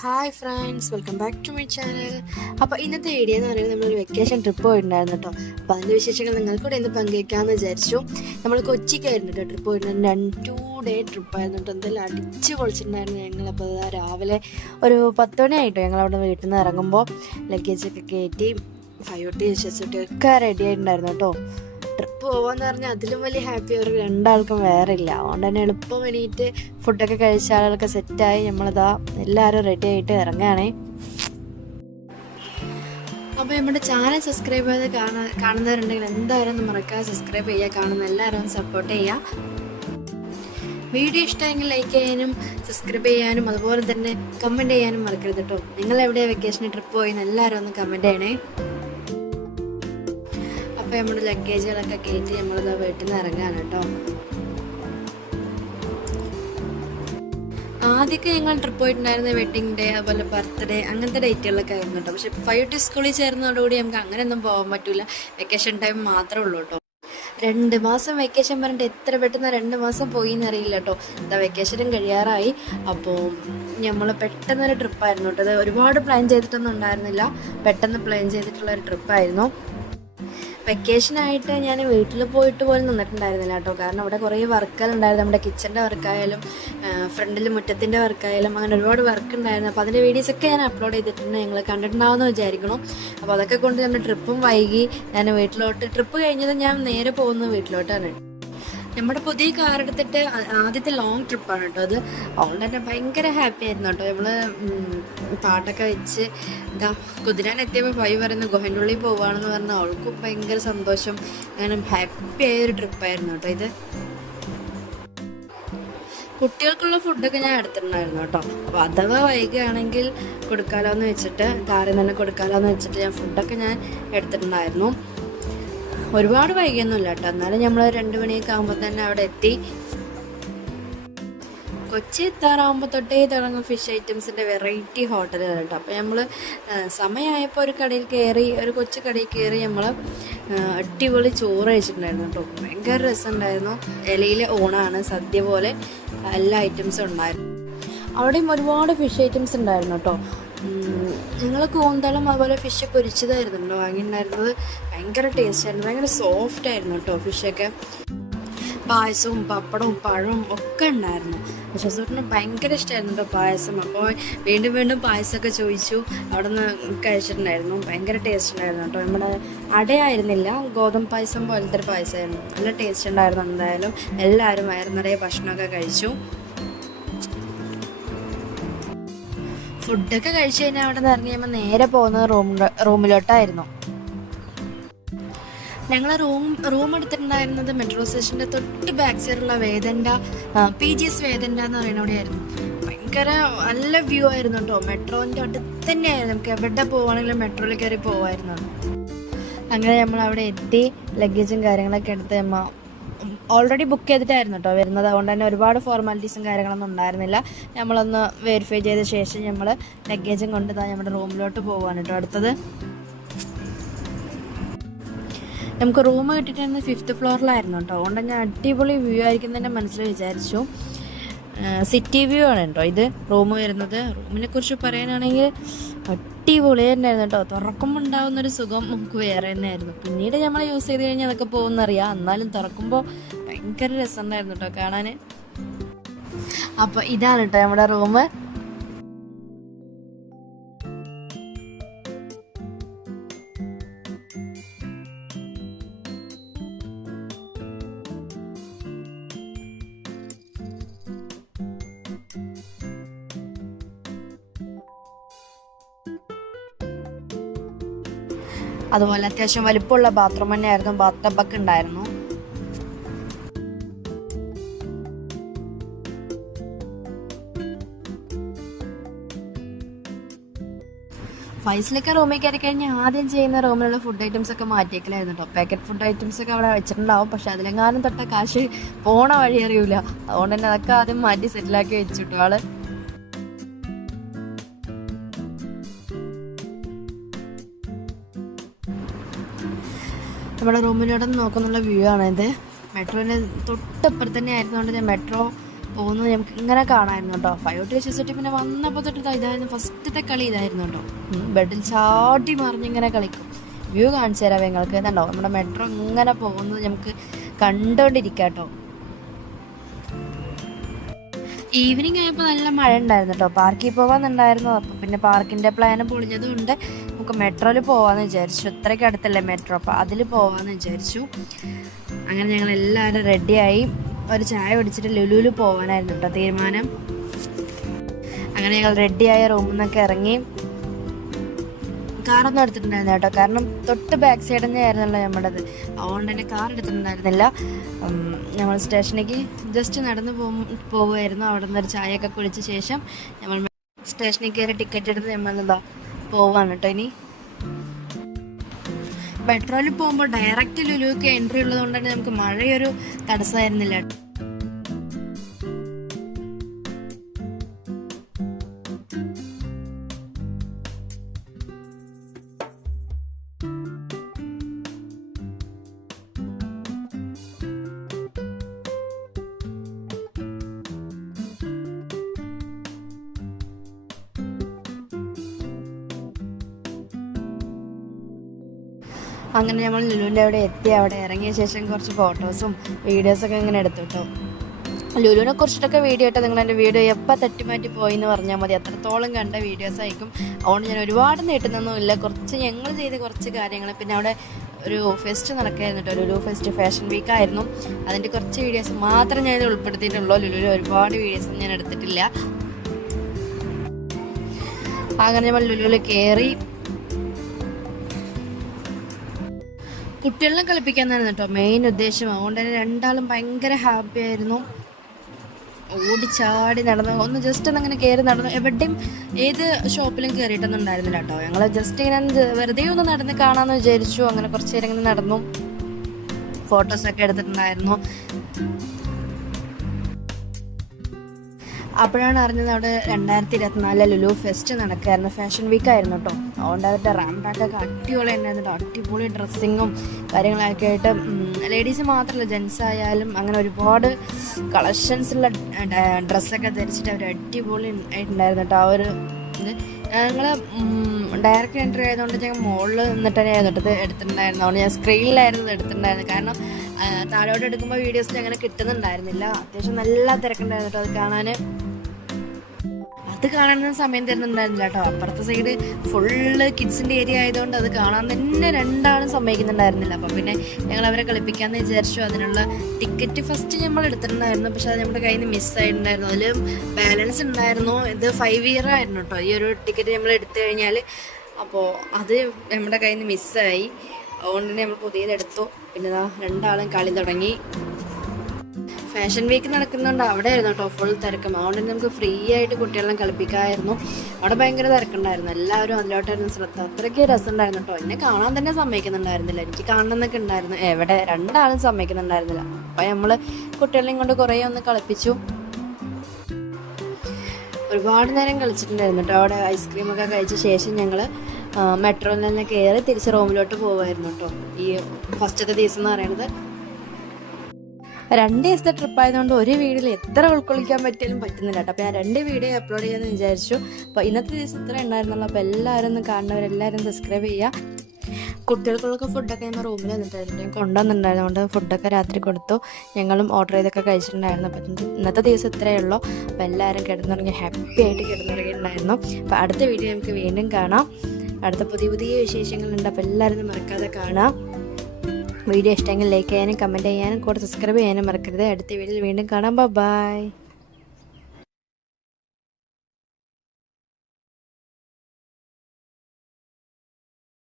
Hi friends welcome back to my channel അപ്പോൾ ഇന്നത്തെ video എന്ന് പറയുന്നത് നമ്മൾ വെക്കേഷൻ ട്രിപ്പ് പോയിട്ടുണ്ടായിരുന്നു കേട്ടോ. അപ്പോൾ അതിന്റെ വിശേഷങ്ങൾ നിങ്ങൾക്കൂടെ ഇന്ന് പങ്കുവയ്ക്കാമെന്ന് വിചാരിച്ചു. നമ്മൾ കൊച്ചിക്കായിരുന്നു കേട്ടോ ട്രിപ്പ് പോയിട്ടുണ്ടായിരുന്നു രണ്ട് ടു ഡേ ട്രിപ്പായിരുന്നു കേട്ടോ. എന്തെല്ലാം അടിച്ച് പൊളിച്ചിട്ടുണ്ടായിരുന്നു ഞങ്ങൾ. അപ്പോൾ രാവിലെ ഒരു പത്ത് മണിയായിട്ടോ ഞങ്ങൾ അവിടെ വീട്ടിൽ നിന്ന് ഇറങ്ങുമ്പോൾ ലഗേജൊക്കെ കയറ്റി ഫൈവട്ടി ഒട്ടി ഒക്കെ റെഡി ആയിട്ടുണ്ടായിരുന്നു കേട്ടോ. ട്രിപ്പ് പോവാന്ന് പറഞ്ഞാൽ അതിലും വലിയ ഹാപ്പി അവർക്ക് രണ്ടാൾക്കും വേറെ ഇല്ല അതുകൊണ്ട് തന്നെ എളുപ്പം എണീറ്റ് ഫുഡൊക്കെ കഴിച്ച ആളുകളൊക്കെ സെറ്റായി നമ്മളിതാ എല്ലാവരും റെഡി ആയിട്ട് ഇറങ്ങുകയാണേ അപ്പോൾ നമ്മുടെ ചാനൽ സബ്സ്ക്രൈബ് ചെയ്ത് കാണാ കാണുന്നവരുണ്ടെങ്കിൽ എന്തായാലും ഒന്ന് മറക്കാതെ സബ്സ്ക്രൈബ് ചെയ്യുക കാണുന്ന എല്ലാവരും സപ്പോർട്ട് ചെയ്യുക വീഡിയോ ഇഷ്ടമെങ്കിൽ ലൈക്ക് ചെയ്യാനും സബ്സ്ക്രൈബ് ചെയ്യാനും അതുപോലെ തന്നെ കമന്റ് ചെയ്യാനും മറക്കരുത് കേട്ടോ നിങ്ങൾ എവിടെയാണ് വെക്കേഷന് ട്രിപ്പ് പോയി എല്ലാവരും ഒന്ന് കമന്റ് ചെയ്യണേ. അപ്പോൾ നമ്മുടെ ലഗേജുകളൊക്കെ കയറ്റി നമ്മളിത് വീട്ടിൽ നിന്ന് ഇറങ്ങാണ് കേട്ടോ ആദ്യമൊക്കെ ഞങ്ങൾ ട്രിപ്പ് പോയിട്ടുണ്ടായിരുന്ന വെഡിങ് ഡേ അതുപോലെ ബർത്ത്ഡേ അങ്ങനത്തെ ഡേറ്റുകളൊക്കെ ആയിരുന്നു കേട്ടോ പക്ഷെ ഫൈവ് ടു സ്കൂളിൽ ചേർന്നതോടുകൂടി നമുക്ക് അങ്ങനെയൊന്നും പോകാൻ പറ്റില്ല വെക്കേഷൻ ടൈം മാത്രമേ ഉള്ളൂ കേട്ടോ രണ്ട് മാസം വെക്കേഷൻ പറഞ്ഞിട്ട് എത്ര പെട്ടെന്ന് രണ്ട് മാസം പോയി എന്നറിയില്ല കേട്ടോ എന്താ വെക്കേഷനും കഴിയാറായി. അപ്പോൾ നമ്മൾ പെട്ടെന്നൊരു ട്രിപ്പായിരുന്നു കേട്ടോ അത് ഒരുപാട് പ്ലാൻ ചെയ്തിട്ടൊന്നും ഉണ്ടായിരുന്നില്ല. പെട്ടെന്ന് പ്ലാൻ ചെയ്തിട്ടുള്ള ഒരു ട്രിപ്പായിരുന്നു വെക്കേഷനായിട്ട് ഞാൻ വീട്ടിൽ പോയിട്ട് പോലും നിന്നിട്ടുണ്ടായിരുന്നില്ല കേട്ടോ. കാരണം അവിടെ കുറേ വർക്കുകൾ ഉണ്ടായിരുന്നു. നമ്മുടെ കിച്ചന്റെ വർക്കായാലും ഫ്രണ്ടിൽ മുറ്റത്തിന്റെ വർക്കായാലും അങ്ങനെ ഒരുപാട് വർക്ക് ഉണ്ടായിരുന്നു. അപ്പോൾ അതിന്റെ വീഡിയോസൊക്കെ ഞാൻ അപ്ലോഡ് ചെയ്തിട്ടുണ്ട്. നിങ്ങൾ കണ്ടിട്ടുണ്ടാവുമെന്ന് വിചാരിക്കണം അപ്പോൾ അതൊക്കെ കൊണ്ട് നമ്മുടെ ട്രിപ്പും വൈകി. ഞാൻ വീട്ടിലോട്ട് ട്രിപ്പ് കഴിഞ്ഞത് ഞാൻ നേരെ പോകുന്നത് വീട്ടിലോട്ടാണ്. നമ്മുടെ പുതിയ കാർ എടുത്തിട്ട് ആദ്യത്തെ ലോങ് ട്രിപ്പാണ് കേട്ടോ അത്. തന്നെ ഭയങ്കര ഹാപ്പി ആയിരുന്നു കേട്ടോ. നമ്മൾ പാട്ടൊക്കെ വെച്ച് ഇതാ കുതിരാൻ എത്തിയപ്പോൾ പൈ പറയുന്നു ഗുഹന്റെ ഉള്ളിൽ പോവുകയാണെന്ന് പറഞ്ഞാൽ അവൾക്കും ഭയങ്കര സന്തോഷം. അങ്ങനെ ഹാപ്പി ആയ ഒരു ട്രിപ്പായിരുന്നു കേട്ടോ ഇത്. കുട്ടികൾക്കുള്ള ഫുഡൊക്കെ ഞാൻ എടുത്തിട്ടുണ്ടായിരുന്നു കേട്ടോ. അപ്പോൾ അഥവാ വൈകുകയാണെങ്കിൽ കൊടുക്കാലോ എന്ന് വെച്ചിട്ട് കാറിൽ തന്നെ കൊടുക്കാലോ എന്ന് വെച്ചിട്ട് ഞാൻ ഫുഡൊക്കെ ഞാൻ എടുത്തിട്ടുണ്ടായിരുന്നു. ഒരുപാട് വൈകിയൊന്നുമില്ല കേട്ടോ. എന്നാലും നമ്മൾ രണ്ട് മണിയൊക്കെ ആകുമ്പോൾ തന്നെ അവിടെ എത്തി. കൊച്ചി എത്താറാകുമ്പോൾ തൊട്ടേ തുടങ്ങും ഫിഷ് ഐറ്റംസിന്റെ വെറൈറ്റി ഹോട്ടലുകൾ കേട്ടോ. അപ്പോൾ നമ്മൾ സമയമായപ്പോൾ ഒരു കടയിൽ കയറി ഒരു കൊച്ചു കടയിൽ കയറി നമ്മൾ അടിപൊളി ചോറ് കഴിച്ചിട്ടുണ്ടായിരുന്നു കേട്ടോ. ഭയങ്കര രസമുണ്ടായിരുന്നു. ഇലയിലെ ഓണാണ്. സദ്യ പോലെ എല്ലാ ഐറ്റംസും ഉണ്ടായിരുന്നു. അവിടെയും ഒരുപാട് ഫിഷ് ഐറ്റംസ് ഉണ്ടായിരുന്നു കേട്ടോ. ഞങ്ങൾ കൂന്തളം അതുപോലെ ഫിഷ് പൊരിച്ചതായിരുന്നു കേട്ടോ വാങ്ങിയിട്ടുണ്ടായിരുന്നത്? ഭയങ്കര ടേസ്റ്റ് ആയിരുന്നു. ഭയങ്കര സോഫ്റ്റ് ആയിരുന്നു കേട്ടോ ഫിഷൊക്കെ പായസവും പപ്പടവും പഴവും ഒക്കെ ഉണ്ടായിരുന്നു. പക്ഷേ സൂട്ടിന് ഭയങ്കര ഇഷ്ടമായിരുന്നു കേട്ടോ പായസം. അപ്പോൾ വീണ്ടും വീണ്ടും പായസമൊക്കെ ചോദിച്ചു. അവിടെ നിന്ന് കഴിച്ചിട്ടുണ്ടായിരുന്നു. ഭയങ്കര ടേസ്റ്റ് ഉണ്ടായിരുന്നു കേട്ടോ. നമ്മുടെ അടയായിരുന്നില്ല. ഗോതമ്പ് പായസം പോലത്തെ ഒരു പായസമായിരുന്നു. നല്ല ടേസ്റ്റ് ഉണ്ടായിരുന്നു എന്തായാലും എല്ലാവരും വയറു നിറയെ ഭക്ഷണമൊക്കെ കഴിച്ചു. ഫുഡൊക്കെ കഴിച്ചു കഴിഞ്ഞാൽ അവിടെ നിന്ന് ഇറങ്ങി കഴിയുമ്പോൾ നേരെ പോകുന്നത് റൂം റൂമിലോട്ടായിരുന്നു. ഞങ്ങൾ റൂം റൂം എടുത്തിട്ടുണ്ടായിരുന്നത് മെട്രോ സ്റ്റേഷന്റെ തൊട്ട് ബാക്ക് സൈഡിലുള്ള വേദന്റെ പി ജി എസ് വേദന്റെ എന്ന് പറയുന്ന അവിടെയായിരുന്നു. ഭയങ്കര നല്ല വ്യൂ ആയിരുന്നു കേട്ടോ മെട്രോന്റെ അടുത്ത് തന്നെയായിരുന്നു. നമുക്ക് എവിടെ പോവുകയാണെങ്കിലും മെട്രോയിൽ കയറി പോവായിരുന്നു. അങ്ങനെ നമ്മൾ അവിടെ എത്തി ലഗേജും കാര്യങ്ങളൊക്കെ എടുത്ത് ഓൾറെഡി ബുക്ക് ചെയ്തിട്ടായിരുന്നു കേട്ടോ വരുന്നത്. അതുകൊണ്ട് തന്നെ ഒരുപാട് ഫോർമാലിറ്റീസും കാര്യങ്ങളൊന്നും ഉണ്ടായിരുന്നില്ല. നമ്മളൊന്ന് വെരിഫൈ ചെയ്ത ശേഷം നമ്മൾ ലഗേജും കൊണ്ട് നമ്മുടെ റൂമിലോട്ട് പോകുവാണ് കേട്ടോ അടുത്തത്. നമുക്ക് റൂം കിട്ടിയിട്ടായിരുന്നു ഫിഫ്ത്ത് ഫ്ലോറിലായിരുന്നു കേട്ടോ അതുകൊണ്ട് ഞാൻ അടിപൊളി വ്യൂ ആയിരിക്കും തന്നെ മനസ്സിൽ വിചാരിച്ചു. സിറ്റി വ്യൂ ആണ് കേട്ടോ ഇത്. റൂം വരുന്നത്. റൂമിനെ കുറിച്ച് പറയാനാണെങ്കിൽ അടിപൊളി തന്നെയായിരുന്നു കേട്ടോ തുറക്കുമ്പോൾ ഉണ്ടാകുന്നൊരു സുഖം നമുക്ക് വേറെ തന്നെയായിരുന്നു. പിന്നീട് നമ്മൾ യൂസ് ചെയ്ത് കഴിഞ്ഞാൽ അതൊക്കെ പോകുന്നറിയാം. എന്നാലും തുറക്കുമ്പോൾ ഭയങ്കര രസമുണ്ടായിരുന്നു കേട്ടോ കാണാൻ അപ്പോൾ ഇതാണ് കേട്ടോ നമ്മുടെ റൂം അതുപോലെ അത്യാവശ്യം വലിപ്പമുള്ള ബാത്റൂം തന്നെയായിരുന്നു. ബാത്ത് ടബൊക്കെ ഉണ്ടായിരുന്നു. ഫൈസിലൊക്കെ റൂമിൽ കയറി ആദ്യം ചെയ്യുന്ന റൂമിലുള്ള ഫുഡ് ഐറ്റംസ് ഒക്കെ മാറ്റിയേക്കലായിരുന്നു കേട്ടോ പാക്കറ്റ് ഫുഡ് ഐറ്റംസ് ഒക്കെ അവിടെ വെച്ചിട്ടുണ്ടാവും. പക്ഷെ അതിലെങ്ങാനും തൊട്ട കാശ് പോണ വഴി അറിയൂല. അതുകൊണ്ട് തന്നെ അതൊക്കെ ആദ്യം മാറ്റി സെറ്റിലാക്കി വെച്ചിട്ടു. ആൾ നമ്മുടെ റൂമിനോടൊന്ന് നോക്കുന്നുള്ള വ്യൂ ആണിത് മെട്രോന്റെ തൊട്ടപ്പുറത്ത് തന്നെ ആയിരുന്നുകൊണ്ട് ഞാൻ മെട്രോ പോകുന്നത് നമുക്ക് ഇങ്ങനെ കാണാമായിരുന്നു കേട്ടോ. ഫൈവ് ടു വെച്ചിട്ട് പിന്നെ വന്നപ്പോൾ തൊട്ട് ഇതായിരുന്നു ഫസ്റ്റത്തെ കളി ഇതായിരുന്നു കേട്ടോ. ബെഡിൽ ചാട്ടി മറിഞ്ഞിങ്ങനെ കളിക്കും. വ്യൂ കാണിച്ചു തരാം നിങ്ങൾക്ക്. ഇതുണ്ടോ? നമ്മുടെ മെട്രോ ഇങ്ങനെ പോകുന്നത് നമുക്ക് കണ്ടുകൊണ്ടിരിക്കാം കേട്ടോ. ഈവനിങ് ആയപ്പോൾ നല്ല മഴ ഉണ്ടായിരുന്നു കേട്ടോ. പാർക്കിൽ പോകാമെന്നുണ്ടായിരുന്നു അപ്പോൾ പിന്നെ പാർക്കിന്റെ പ്ലാൻ പൊളിഞ്ഞതുകൊണ്ട് നമുക്ക് മെട്രോയിൽ പോവാന്ന് വിചാരിച്ചു. ഇത്രയ്ക്ക് അടുത്തല്ലേ മെട്രോ? അപ്പോൾ അതിൽ പോവാന്ന് വിചാരിച്ചു. അങ്ങനെ ഞങ്ങൾ എല്ലാവരും റെഡിയായി ഒരു ചായ കുടിച്ചിട്ട് ലുലുവിൽ പോവാനായിരുന്നു കേട്ടോ തീരുമാനം. അങ്ങനെ ഞങ്ങൾ റെഡിയായ റൂമിൽ നിന്നൊക്കെ ഇറങ്ങി. കാറൊന്നും എടുത്തിട്ടുണ്ടായിരുന്നു കേട്ടോ കാരണം തൊട്ട് ബാക്ക് സൈഡ് തന്നെയായിരുന്നല്ലോ നമ്മുടേത് അതുകൊണ്ട് തന്നെ കാർ എടുത്തിട്ടുണ്ടായിരുന്നില്ല. നമ്മൾ സ്റ്റേഷനിലേക്ക് ജസ്റ്റ് നടന്ന് പോകും പോകുമായിരുന്നു അവിടെ നിന്ന് ഒരു ചായയൊക്കെ കുടിച്ച ശേഷം നമ്മൾ സ്റ്റേഷനിൽ കയറി ടിക്കറ്റ് എടുത്ത് നമ്മൾ പോവാണ് കേട്ടോ ഇനി. മെട്രോയിൽ പോകുമ്പോൾ ഡയറക്റ്റ് ലുലുക്ക് എൻട്രി ഉള്ളതുകൊണ്ട് തന്നെ നമുക്ക് മഴയൊരു തടസ്സമായിരുന്നില്ല. കേട്ടോ അങ്ങനെ നമ്മൾ ലുലുവിന്റെ അവിടെ എത്തി. അവിടെ ഇറങ്ങിയ ശേഷം കുറച്ച് ഫോട്ടോസും വീഡിയോസൊക്കെ ഇങ്ങനെ എടുത്തു കേട്ടോ ലുലുവിനെ കുറിച്ചിട്ടൊക്കെ വീഡിയോ ഇട്ട് നിങ്ങൾ എന്റെ വീഡിയോ എപ്പോൾ തട്ടിമാറ്റി പോയി എന്ന് പറഞ്ഞാൽ മതി. അത്രത്തോളം കണ്ട വീഡിയോസ് ആയിരിക്കും. അതുകൊണ്ട് ഞാൻ ഒരുപാട് നീട്ടുന്നൊന്നുമില്ല. കുറച്ച് ഞങ്ങൾ ചെയ്ത കുറച്ച് കാര്യങ്ങൾ. പിന്നെ അവിടെ ഒരു ഫെസ്റ്റ് നടക്കായിരുന്നു കേട്ടോ ലുലു ഫെസ്റ്റ് ഫാഷൻ വീക്ക് ആയിരുന്നു. അതിന്റെ കുറച്ച് വീഡിയോസ് മാത്രം ഞാൻ ഉൾപ്പെടുത്തിയിട്ടുള്ളൂ. ലുലുവിൽ ഒരുപാട് വീഡിയോസ് ഞാൻ എടുത്തിട്ടില്ല. അങ്ങനെ നമ്മൾ ലുലുവിൽ കയറി. കുട്ടികളെ തന്നെ കേട്ടോ. മെയിൻ ഉദ്ദേശം. അതുകൊണ്ട് തന്നെ രണ്ടാളും ഭയങ്കര ഹാപ്പി ആയിരുന്നു. ഓടിച്ചാടി നടന്നു. ഒന്ന് ജസ്റ്റ് ഒന്ന് അങ്ങനെ കയറി നടന്നു. എവിടെയും ഏത് ഷോപ്പിലും കയറിയിട്ടൊന്നും ഉണ്ടായിരുന്നില്ല കേട്ടോ. ഞങ്ങൾ ജസ്റ്റ് ഇങ്ങനെ വെറുതെ ഒന്ന് നടന്ന് കാണാമെന്ന് വിചാരിച്ചു. അങ്ങനെ കുറച്ച് നേരം ഇങ്ങനെ നടന്നു. ഫോട്ടോസൊക്കെ എടുത്തിട്ടുണ്ടായിരുന്നു. അപ്പോഴാണ് അറിഞ്ഞത് അവിടെ രണ്ടായിരത്തി ഇരുപത്തിനാലിലെ ലുലു ഫെസ്റ്റ് നടക്കായിരുന്നു ഫാഷൻ വീക്ക് ആയിരുന്നു കേട്ടോ. അതുകൊണ്ട് അവരുടെ റാമ്പാക്കൊക്കെ അടിപൊളി ഉണ്ടായിരുന്നു കേട്ടോ. അടിപൊളി ഡ്രസ്സിങ്ങും കാര്യങ്ങളൊക്കെ ആയിട്ട് ലേഡീസ് മാത്രമല്ല ജെൻസ് ആയാലും അങ്ങനെ ഒരുപാട് കളക്ഷൻസ് ഉള്ള ഡ്രസ്സൊക്കെ ധരിച്ചിട്ട് അവർ അടിപൊളി ആയിട്ടുണ്ടായിരുന്നു കേട്ടോ. ആ ഒരു ഞങ്ങൾ ഡയറക്റ്റ് എൻട്രി ആയതുകൊണ്ട് ഞങ്ങൾ മുകളിൽ നിന്നിട്ട് തന്നെയായിരുന്നു കേട്ടോ ഇത് എടുത്തിട്ടുണ്ടായിരുന്നു അതുകൊണ്ട് ഞാൻ സ്ക്രീനിലായിരുന്നു എടുത്തിട്ടുണ്ടായിരുന്നു കാരണം താഴോട്ട് എടുക്കുമ്പോൾ വീഡിയോസിൽ അങ്ങനെ കിട്ടുന്നുണ്ടായിരുന്നില്ല. അത്യാവശ്യം നല്ല തിരക്കുണ്ടായിരുന്നു കേട്ടോ. അത് കാണാൻ അത് കാണുന്ന സമയം തരുന്നുണ്ടായിരുന്നില്ല കേട്ടോ. അപ്പുറത്തെ സൈഡ് ഫുള്ള് കിഡ്സിന്റെ ഏരിയ ആയതുകൊണ്ട് അത് കാണാൻ തന്നെ രണ്ടാളും സമ്മതിക്കുന്നുണ്ടായിരുന്നില്ല. അപ്പം പിന്നെ ഞങ്ങൾ അവരെ കളിപ്പിക്കാമെന്ന് വിചാരിച്ചു. അതിനുള്ള ടിക്കറ്റ് ഫസ്റ്റ് നമ്മൾ എടുത്തിട്ടുണ്ടായിരുന്നു. പക്ഷെ അത് നമ്മുടെ കയ്യിൽ നിന്ന് മിസ്സായിട്ടുണ്ടായിരുന്നു അതിൽ ബാലൻസ് ഉണ്ടായിരുന്നു. ഇത് ഫൈവ് ഇയർ ആയിരുന്നു കേട്ടോ ഈ ഒരു ടിക്കറ്റ് നമ്മൾ എടുത്തു കഴിഞ്ഞാൽ അപ്പോൾ അത് നമ്മുടെ കയ്യിൽ നിന്ന് മിസ്സായി അതുകൊണ്ട് തന്നെ നമ്മൾ പുതിയതെടുത്തു പിന്നെ രണ്ടാളും കളി തുടങ്ങി. ഫാഷൻ വീക്ക് നടക്കുന്നുണ്ട്. അവിടെ ആയിരുന്നു കേട്ടോ ഫുൾ തിരക്കും. അതുകൊണ്ട് തന്നെ നമുക്ക് ഫ്രീ ആയിട്ട് കുട്ടികളെല്ലാം കളിപ്പിക്കാമായിരുന്നു അവിടെ ഭയങ്കര തിരക്കുണ്ടായിരുന്നു. എല്ലാവരും അതിലോട്ടായിരുന്നു ശ്രദ്ധ. അത്രയ്ക്ക് രസമുണ്ടായിരുന്നു കേട്ടോ. എന്നെ കാണാൻ തന്നെ സമ്മതിക്കുന്നുണ്ടായിരുന്നില്ല. എനിക്ക് കാണണമെന്നൊക്കെ ഉണ്ടായിരുന്നു. എവിടെ രണ്ടാളും സമ്മതിക്കുന്നുണ്ടായിരുന്നില്ല. അപ്പം നമ്മൾ കുട്ടികളെയും കൊണ്ട് കുറേ ഒന്ന് കളിപ്പിച്ചു. ഒരുപാട് നേരം കളിച്ചിട്ടുണ്ടായിരുന്നു കേട്ടോ. അവിടെ ഐസ്ക്രീം ഒക്കെ കഴിച്ച ശേഷം ഞങ്ങൾ മെട്രോയിൽ നിന്ന് കയറി തിരിച്ച് റൂമിലോട്ട് പോകുമായിരുന്നു കേട്ടോ. ഈ ഫസ്റ്റത്തെ ദിവസം എന്ന് പറയുന്നത്. രണ്ട് ദിവസത്തെ ട്രിപ്പ് ആയതുകൊണ്ട് ഒരു വീഡിയോയിൽ എത്ര ഉൾക്കൊള്ളിക്കാൻ പറ്റിയാലും പറ്റുന്നില്ല കേട്ടോ. അപ്പോൾ ഞാൻ രണ്ട് വീഡിയോ അപ്ലോഡ് ചെയ്യാമെന്ന് വിചാരിച്ചു. അപ്പോൾ ഇന്നത്തെ ദിവസം ഇത്ര ഉണ്ടായിരുന്നുള്ളൂ. അപ്പോൾ എല്ലാവരും ഒന്ന് കാണുന്നവരെല്ലാവരും സബ്സ്ക്രൈബ് ചെയ്യുക. കുട്ടികൾക്കുള്ളൊക്കെ ഫുഡൊക്കെ ഞങ്ങൾ റൂമിൽ വന്നിട്ടായിരുന്നു ഞാൻ കൊണ്ടുവന്നിട്ടുണ്ടായിരുന്നുകൊണ്ട് ഫുഡൊക്കെ രാത്രി കൊടുത്തു. ഞങ്ങളും ഓർഡർ ചെയ്തൊക്കെ കഴിച്ചിട്ടുണ്ടായിരുന്നു. അപ്പം ഇന്നത്തെ ദിവസം ഇത്രയേ ഉള്ളൂ. അപ്പോൾ എല്ലാവരും കിടന്നുറങ്ങി ഹാപ്പി ആയിട്ട് കിടന്നുറങ്ങിയിട്ടുണ്ടായിരുന്നു. അപ്പോൾ അടുത്ത വീഡിയോ നമുക്ക് വീണ്ടും കാണാം. അടുത്ത പുതിയ പുതിയ വിശേഷങ്ങളുണ്ട്. അപ്പോൾ എല്ലാവരും മറക്കാതെ കാണാം. വീഡിയോ ഇഷ്ടമെങ്കിൽ ലൈക്ക് ചെയ്യാനും കമന്റ് ചെയ്യാനും കൂടെ സബ്സ്ക്രൈബ് ചെയ്യാനും മറക്കരുത്. അടുത്ത വീഡിയോയിൽ വീണ്ടും കാണാം. ബൈ